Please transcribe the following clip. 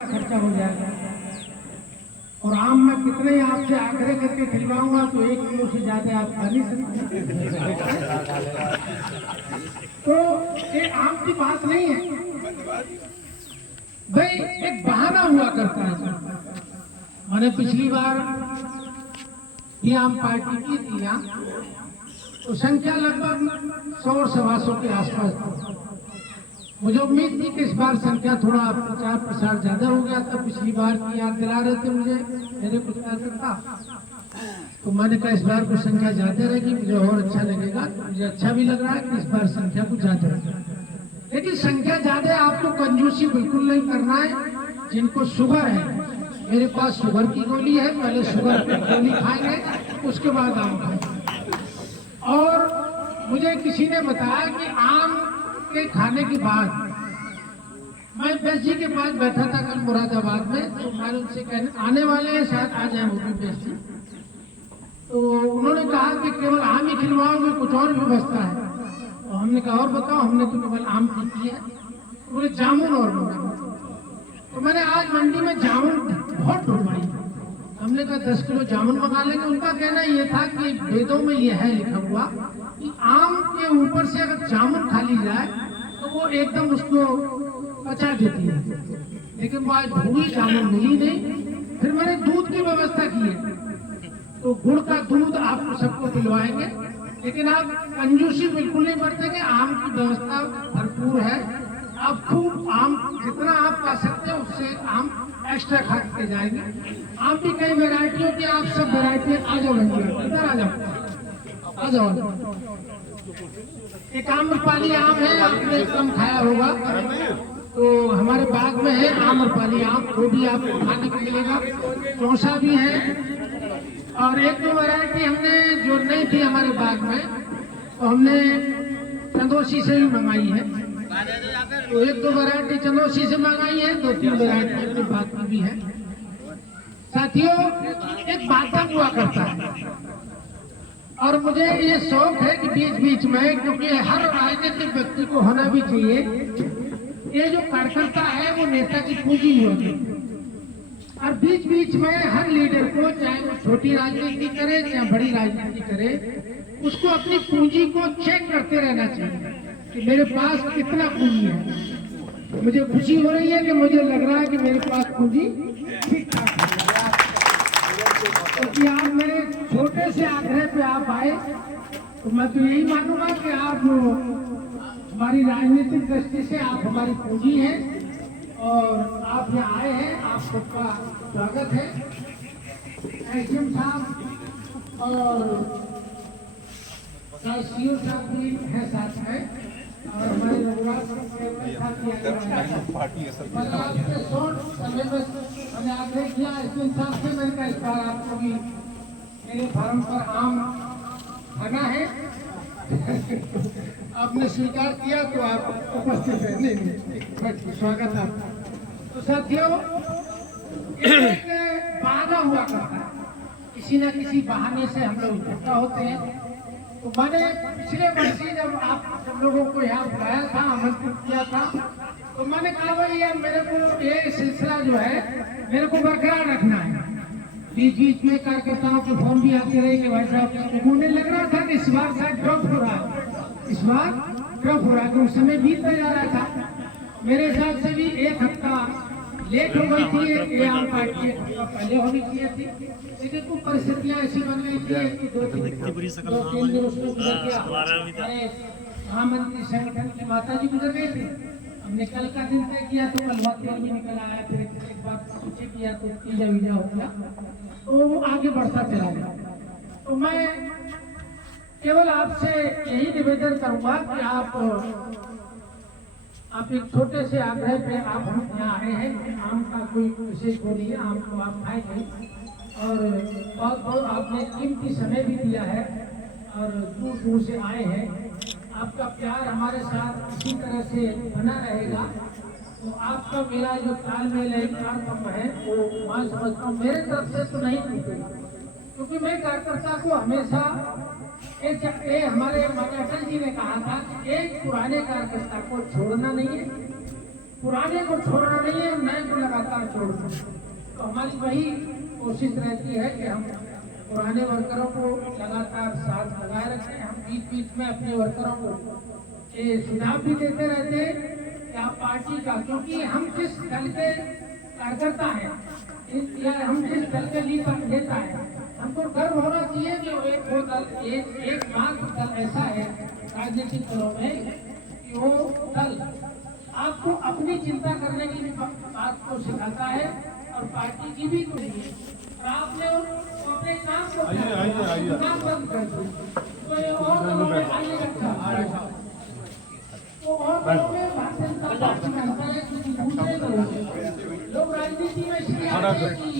खर्चा हो जाएगा। और आम मैं कितने आपसे आग्रह करके खिलवाऊंगा तो 1 किलो से ज्यादा आप खा नहीं सकते। तो ये आम की बात नहीं है भाई, एक बहाना हुआ करता है। मैंने पिछली बार भी आम पार्टी की थी यहाँ, तो संख्या लगभग 100 और 125 के आसपास थी। मुझे उम्मीद थी कि इस बार संख्या थोड़ा प्रचार ज्यादा हो गया था। पिछली बार की याद दिला रहे थे मुझे मेरे कुछ कार्यकर्ता, तो मैंने कहा इस बार कुछ संख्या ज्यादा रहेगी, मुझे और अच्छा लगेगा। मुझे अच्छा भी लग रहा है कि इस बार संख्या कुछ ज्यादा रहेगी। लेकिन संख्या ज्यादा आपको कंजूसी बिल्कुल नहीं करना है। जिनको शुगर है, मेरे पास शुगर की गोली है, पहले शुगर की गोली खाएंगे, उसके बाद आम खाएंगे। और मुझे किसी ने बताया कि आम के खाने के बाद, मैं बेस जी के पास बैठा था कल मुरादाबाद में, तो मैंने उनसे आने वाले हैं, शायद आ जाए वो भी बेस जी। तो उन्होंने कहा कि केवल आम ही खिलवाओगे, कुछ और भी व्यवस्था है? तो हमने कहा और बताओ। हमने तो केवल आम की है। बोले जामुन और मंगाओ। तो मैंने आज मंडी में जामुन बहुत ढूंढवाई। हमने कहा 10 किलो जामुन मंगा लेंगे। उनका कहना ये था कि वेदों में ये है लिखा हुआ कि आम के ऊपर से अगर जामुन खा ली जाए तो वो एकदम उसको पचा देती है। लेकिन वो आज भूरी जामुन मिली नहीं। फिर मैंने दूध की व्यवस्था की है, तो गुड़ का दूध आपको सबको पिलवाएंगे, लेकिन आप कंजूसी बिल्कुल नहीं बरतेंगे। आम की व्यवस्था भरपूर है। आप खूब आम जितना आप खा सकते हैं उससे आम एक्स्ट्रा खाते जाएंगे। आम भी कई वैरायटियों की, आप सब वैरायटी आ जाओ भैया, इधर आ जाओ, आ जाओ। एक आम्रपाली आम है, आपने कम खाया होगा, तो हमारे बाग में है आम्रपाली आम, वो भी आपको खाने को मिलेगा। चौसा भी है। और एक दो वैरायटी हमने जो नहीं थी हमारे बाग में, तो हमने चंदोसी से भी मंगाई है। तो एक दो वैरायटी चंदोसी से मंगाई है, 2-3 वैरायटी अपने बाग में भी है। साथियों, एक बात हुआ करता है और मुझे ये शौक है कि बीच बीच में, क्योंकि हर राजनीतिक व्यक्ति को होना भी चाहिए, ये जो कार्यकर्ता है वो नेता की पूंजी होती है। और बीच बीच में हर लीडर को, चाहे वो छोटी राजनीति करे चाहे बड़ी राजनीति करे, उसको अपनी पूंजी को चेक करते रहना चाहिए कि मेरे पास कितना पूंजी है। मुझे खुशी हो रही है कि मुझे लग रहा है कि मेरे पास पूंजी ठीक ठाक है। क्योंकि आप मेरे छोटे से आग्रह पे आप आए, तो मैं तो यही मानूंगा कि आप हमारी राजनीतिक दृष्टि से आप हमारी पूंजी हैं और आप यहाँ आए हैं। आप सबका स्वागत है। एसडीएम साहब और सीओ साहब भी है साथ में, और हमारे मैंने आग्रह किया एसडीएम साहब से, मैंने कहा इस बार आपको भी मेरे फार्म पर आम खाना है। आपने स्वीकार किया तो आप उपस्थित है। नहीं, स्वागत है आपका। तो साथियों, एक बहाना हुआ करता है, किसी न किसी बहाने से हम लोग इकट्ठा होते हैं। तो मैंने पिछले वर्ष जब आप सब लोगों को यहाँ बुलाया था, आमंत्रित किया था, तो मैंने कहा भाई यार मेरे को ये सिलसिला जो है मेरे को बरकरार रखना है। बीच बीच में कार्यकर्ताओं के फोन भी आते रहे कि भाई साहब, मुझे लग रहा था कि इस बार शायद ड्रॉप हो रहा है, इस बार ड्रॉप हो रहा है। तो उस समय बीतता जा रहा था। मेरे हिसाब से भी 1 हफ्ता लेट हो गई थी। ये आम पार्टी 1 हफ्ता पहले होनी चाहिए थी, लेकिन कुछ परिस्थितियां ऐसी बन गई थी कि 2-3 दिन उसमें गुजर गया। हमारे महामंत्री संगठन की माता जी गुजर गए थे। हमने कल का दिन तय किया, तो कल बहुत तेल भी निकल आया। फिर एक बार पीछे किया तो वीजा हो गया, तो वो आगे बढ़ता चला गया। तो मैं केवल आपसे यही निवेदन करूंगा कि आप एक छोटे से आग्रह पे आप हम यहाँ आए हैं। आम का कोई विशेष वो नहीं है, आम को आप खाए नहीं, और बहुत बहुत आपने कीमती समय भी दिया है और दूर दूर से आए हैं। आपका प्यार हमारे साथ इसी तरह से बना रहेगा। तो आपका मेरा जो तालमेल है, तारतम्य है, वो मैं समझता हूँ मेरे तरफ से तो नहीं टूटेगा, क्योंकि मैं कार्यकर्ता को हमेशा हमारे अटल जी ने कहा था कि एक पुराने कार्यकर्ता को छोड़ना नहीं है, पुराने को छोड़ना नहीं है, नए को लगातार छोड़ना। तो हमारी वही कोशिश रहती है कि हम पुराने वर्करों को लगातार साथ लगाए रखें। हम बीच बीच में अपने वर्करों को ये सुझाव भी देते रहते हैं कि आप पार्टी का, क्योंकि हम जिस दल के कार्यकर्ता हैं या हम जिस दल के नेता है, हमको गर्व होना चाहिए कि वो दल एकमात्र दल ऐसा है राजनीतिक दलों में कि वो दल आपको अपनी चिंता करने की भी बात को सिखाता है और पार्टी की भी कोई है। और आपने अपने काम को काम बंद कर दिया, तो ये और दलों में आने रखा, तो और दलों में भारतीय जनता पार्टी का है कि दूसरे दलों लोग राजनीति में इसलिए आते हैं कि